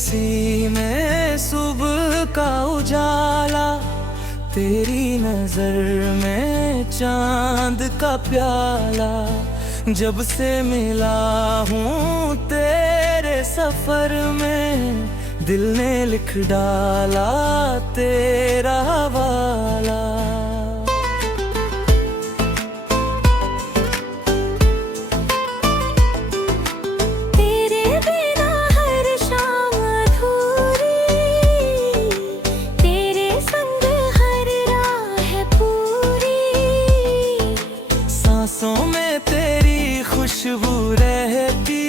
उसी में सुबह का उजाला, तेरी नजर में चांद का प्याला। जब से मिला हूँ तेरे सफर में, दिल ने लिख डाला तेरा हवाला। सांसों में तेरी खुशबू रहती,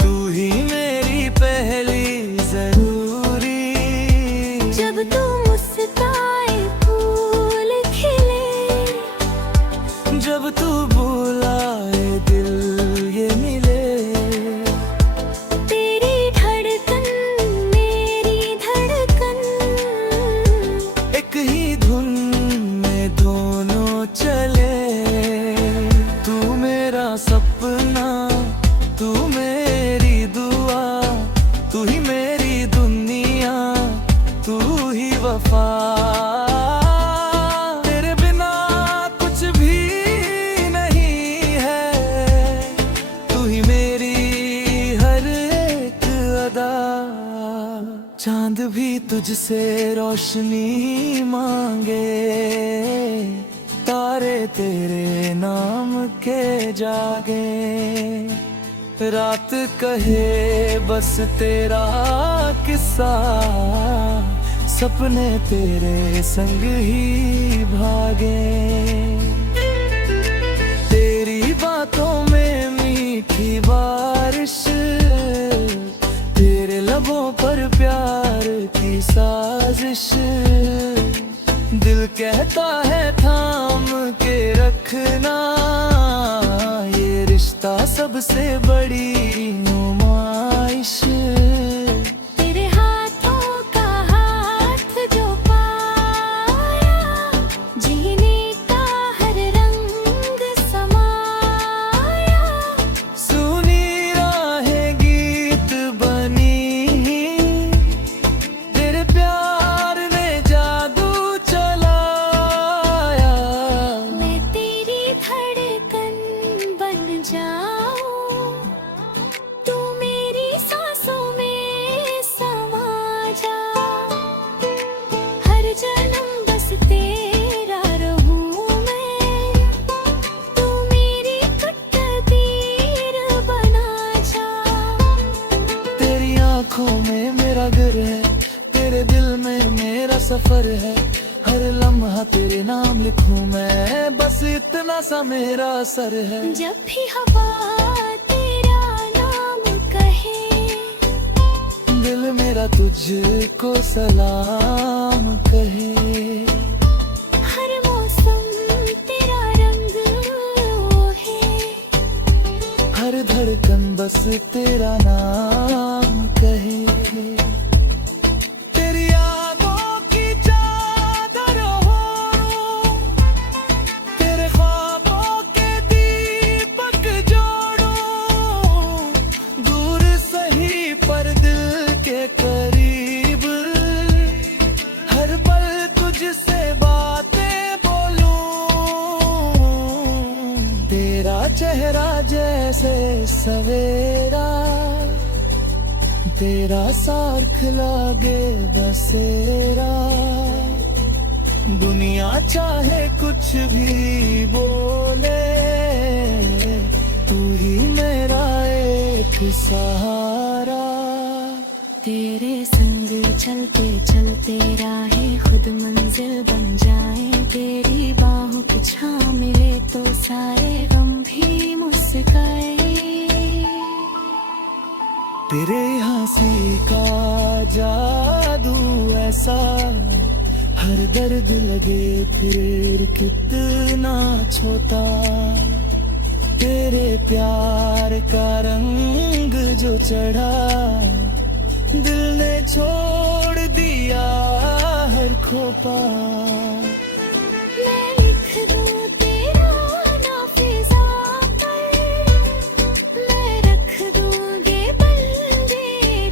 तू ही मेरी पहली जरूरी। जब तू मुस्काए फूल खिले, जब तू बुलाए दिल ये मिले। तेरी धड़कन मेरी धड़कन, एक ही धुन में दोनों चले। तू मेरा सपना, तू मेरी दुआ, तू ही मेरी दुनिया, तू ही वफा। तेरे बिना कुछ भी नहीं है, तू ही मेरी हर एक अदा। चांद भी तुझसे रोशनी मांगे, तारे तेरे नाम के जागे। रात कहे बस तेरा किस्सा, सपने तेरे संग ही भागे। तेरी बातों में मीठी बारिश, तेरे लबों पर प्यार की साजिश। दिल कहता है थाम के रखना, ये रिश्ता सबसे बड़ी नुमाइश। तेरे हाथों का हाथ जो पाया, जीने का हर रंग समाया। सुनी राहें गीत बनी, तेरे प्यार ने जादू चलाया। मैं तेरी धड़कन बन जाऊं, तू मेरी सांसों में समा जा। हर जन्म बस तेरा रहूं मैं, तू मेरी तकदीर बना जा। तेरी आंखों में मेरा घर है, तेरे दिल में मेरा सफर है। हर लम्हा तेरे नाम लिखूं मैं, बस इतना सा मेरा असर है। जब भी हवा तेरा नाम कहे, दिल मेरा तुझको सलाम कहे। हर मौसम तेरा रंग ओहे, हर धड़कन बस तेरा नाम कहे। तेरी यादों की चादर ओढ़ूं, तेरे ख्वाबों के दीपक जोड़ूं। दूर सही पर दिल के करीब, हर पल तुझसे बातें बोलूं। तेरा चेहरा जैसे सवेरा, तेरा सार्थ लागे बसेरा। दुनिया चाहे कुछ भी बोले, तू ही मेरा एक सहारा। तेरे संग चलते चलते राहें खुद मंजिल बन जाए। तेरी बाहों की छां मिले तो सारे गम भी मुस्काए। तेरे हंसी का जादू ऐसा, हर दर्द लगे फिर कितना छोटा। तेरे प्यार का रंग जो चढ़ा, दिल ने छोड़ दिया हर खोपा। मैं लिख दूं तेरा नाम फिजा पर, मैं रख दूंगी बंदे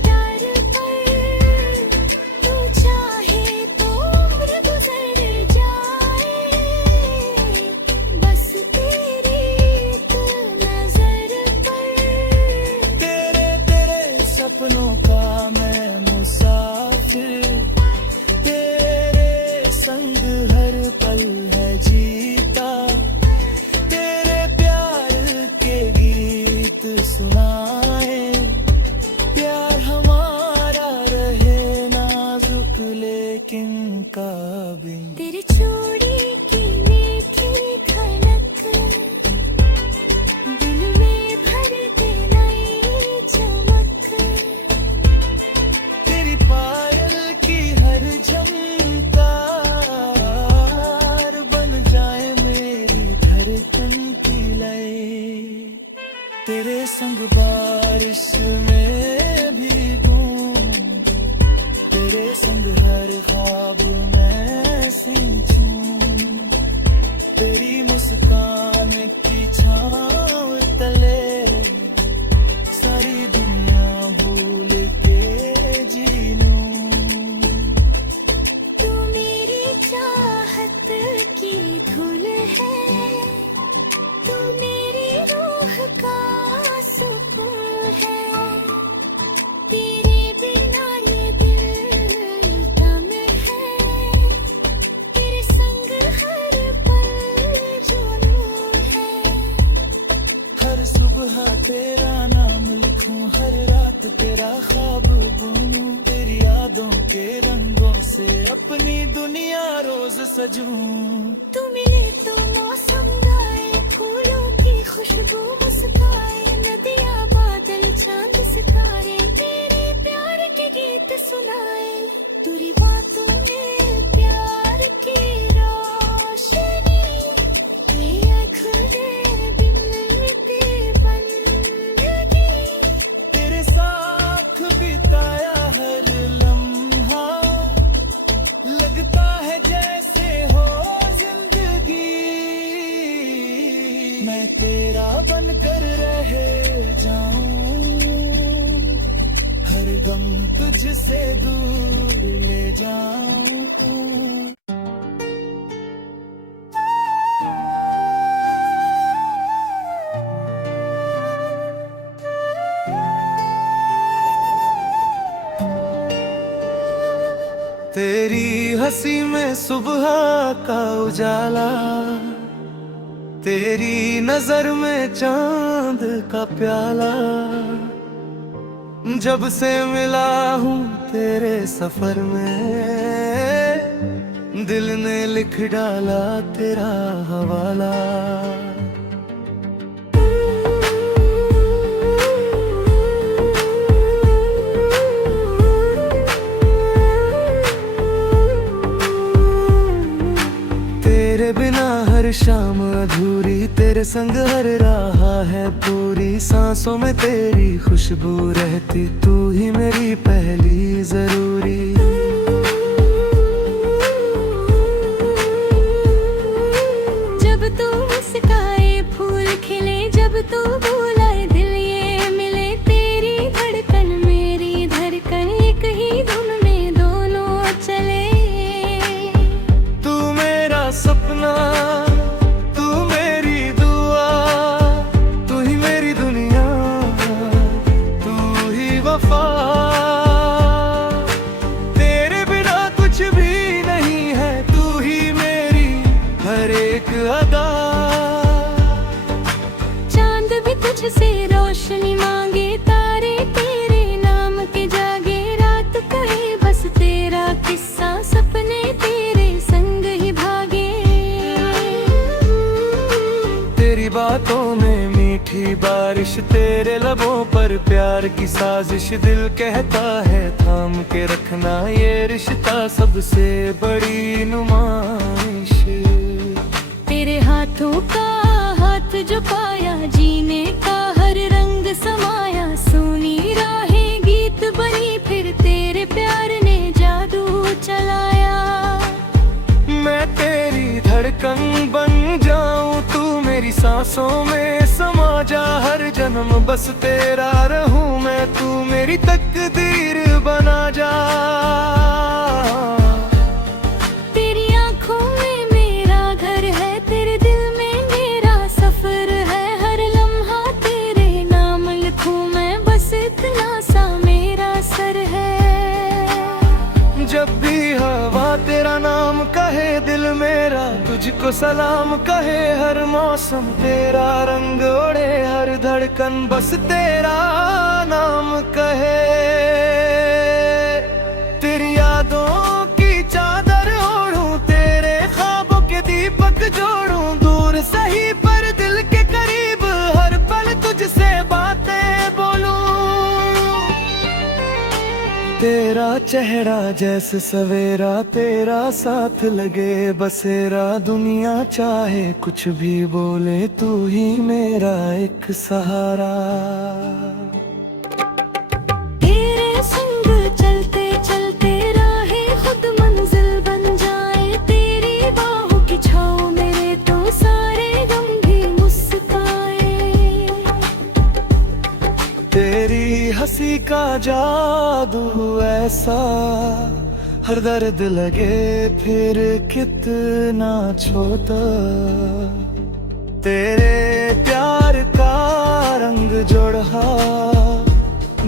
गुलाबी। तेरी चूड़ी की मीठी खनक दिल में भर के नई चमक। तेरी पायल की हर झमकार बन जाए मेरी धड़कन की लय। तेरे संग बारिश में भीगूं, तेरे संग हर ख्वाब में सींचूं। तेरी मुस्कान की छाँव तले सारी दुनिया भूल के जी लूं। तू मेरी चाहत की धुन है, तू मेरी रूह का सुकून है। तेरे बिना ये दिल तम है, तेरे संग हर पल जुनून है। हर सुबह तेरा नाम लिखूं, हर रात तेरा ख्वाब बुनूं। तेरी यादों के रंगों से अपनी दुनिया रोज सजूं। तू मिले तो मौसम गाए, फूलों की खुशबू मुस्काए। नदियाँ बादल चांद सितारे तेरे प्यार के गीत सुनाए। तेरी बातों में प्यार की रोशनी, ये अखरे बिलते बंदगी। तेरे साथ बिताया हर लम्हा लगता है जैसे हो जिंदगी। मैं तेरा बनकर रह जाऊं, हर गम तुझसे दूर ले जाऊं। तेरी हंसी में सुबह का उजाला, तेरी नजर में चांद का प्याला। जब से मिला हूँ तेरे सफर में, दिल ने लिख डाला तेरा हवाला। तेरे बिना हर शाम अधूरी, तेरे संग हर राह है पूरी। सांसों में तेरी खुशबू रहती, तू ही मेरी पहली जरूरी। जब तू मुस्काए फूल खिले, जब तू बुलाए दिल ये मिले। तेरी धड़कन मेरी धड़कन, एक ही धुन में दोनों चले। तू मेरा सपना, तू मेरी दुआ, तू ही मेरी दुनिया, तू ही वफा। तेरे बिना कुछ भी नहीं है, तू ही मेरी हर एक अदा। चांद भी तुझसे रोशनी मांगे, तारे तेरे नाम के जागे। रात कहे बस तेरा किस्सा, सपने तेरे संग ही भागे। तेरी बातों में मीठी बारिश, तेरे लबों पर प्यार की साजिश। दिल कहता है थाम के रखना ये रिश्ता, सबसे बड़ी नुमाइश। तेरे हाथों का हाथ जो पाया, जीने का हर रंग समाया। सोनी राहें गीत बनी, फिर तेरे प्यार ने जादू चलाया। मैं तेरी धड़कन बन जाऊं, तू मेरी सांसों में समा जा। हर जन्म बस तेरा रहूं मैं, तू मेरी तकदीर बना जा। तेरी आंखों में मेरा घर है, तेरे दिल में मेरा सफर है। हर लम्हा तेरे नाम लिखूं मैं, बस इतना सा मेरा सर है। जब भी हवा तेरा नाम कहे, दिल मेरा तुझको सलाम कहे। हर मौसम तेरा रंग ओढ़े, हर धड़कन बस तेरा नाम कहे। तेरी यादों की चादर ओढ़ूं, चेहरा जैसे सवेरा, तेरा साथ लगे बसेरा। दुनिया चाहे कुछ भी बोले, तू ही मेरा एक सहारा। तेरे संग चलते चलते राहें खुद मंजिल बन जाए। तेरी बाहों की छाँव मेरे तो सारे गम भी मुस्काए। तेरी हंसी का जादू ऐसा, हर दर्द लगे फिर कितना छोटा। तेरे प्यार का रंग जोड़ा,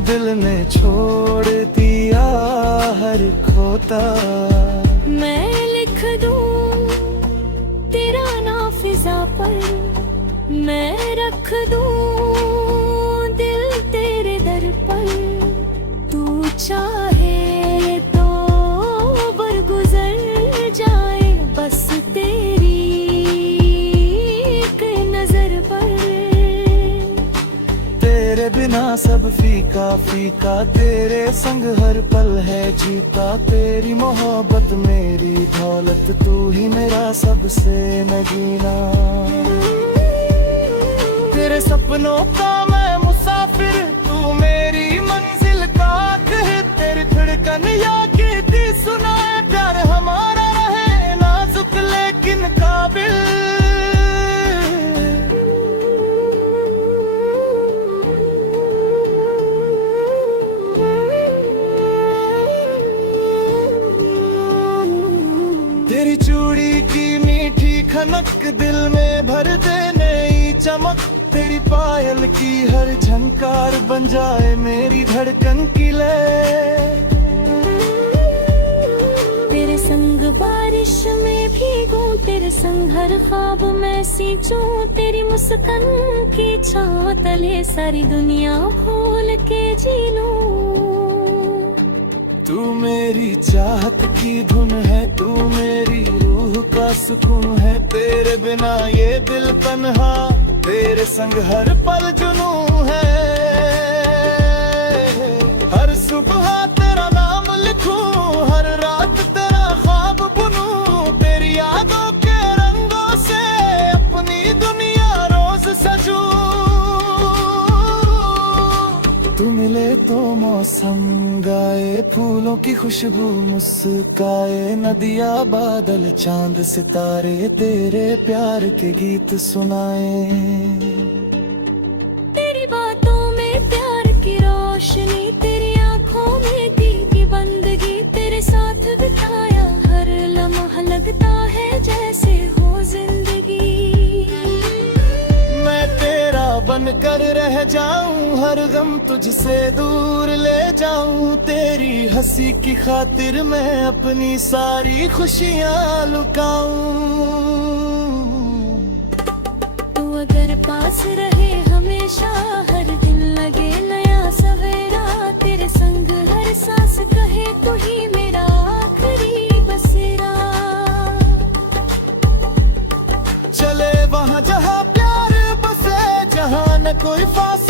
दिल ने छोड़ दिया हर खोता। मैं लिख दूं तेरा नाम फिजा पर, मैं रख दूं दिल तेरे दर पर। तू चाहे तो बरगुजर जाए बस तेरी एक नजर पर। तेरे बिना सब फीका फीका, तेरे संग हर पल है जीता। तेरी मोहब्बत मेरी दौलत, तू ही मेरा सबसे नगीना। तेरे सपनों का मैं मुसाफिर, तू मेरी मंजिल का आखिर। तेरी धड़कन या कहती सुनाए, प्यार हमारा रहे नाजुक लेकिन काबिल। तेरी चूड़ी की मीठी खनक, दिल में भर दे नई चमक। तेरी पायल की हर झनकार बन जाए मेरी धड़कन की लय। तेरे संग बारिश में भीगूं, तेरे संग हर ख्वाब में सींचूं। तेरी मुस्कान की छाँव तले सारी दुनिया भूल के जी लूं। तू मेरी चाहत की धुन है, तू मेरी रूह का सुकून है। तेरे बिना ये दिल तन्हा, तेरे संग हर पल जुनून है। हर सुबह तेरा नाम लिखूं, हर रात तेरा ख्वाब बुनूं। तेरी यादों के रंगों से अपनी दुनिया रोज सजूं। तू मिले तो मौसम गाए, फूलों की खुशबू मुस्काए। नदियाँ बादल चांद सितारे, तेरे प्यार के गीत सुनाए। तेरी बातों में प्यार की रोशनी, तेरी आंखों में दी की बंदगी। तेरे साथ बिताया हर लम्हा लगता है जैसे हो जिंदगी। मैं तेरा बनकर रह जाऊं, हर गम तुझसे दूर ले जाऊं। तेरी हंसी की खातिर मैं अपनी सारी खुशियां लुकाऊं। तू अगर पास रहे हमेशा, हर दिन लगे नया सवेरा। तेरे संग हर सांस कहे तू ही मेरा आखिरी बसेरा। चले वहाँ जहाँ प्यार बसे, जहाँ न कोई फासला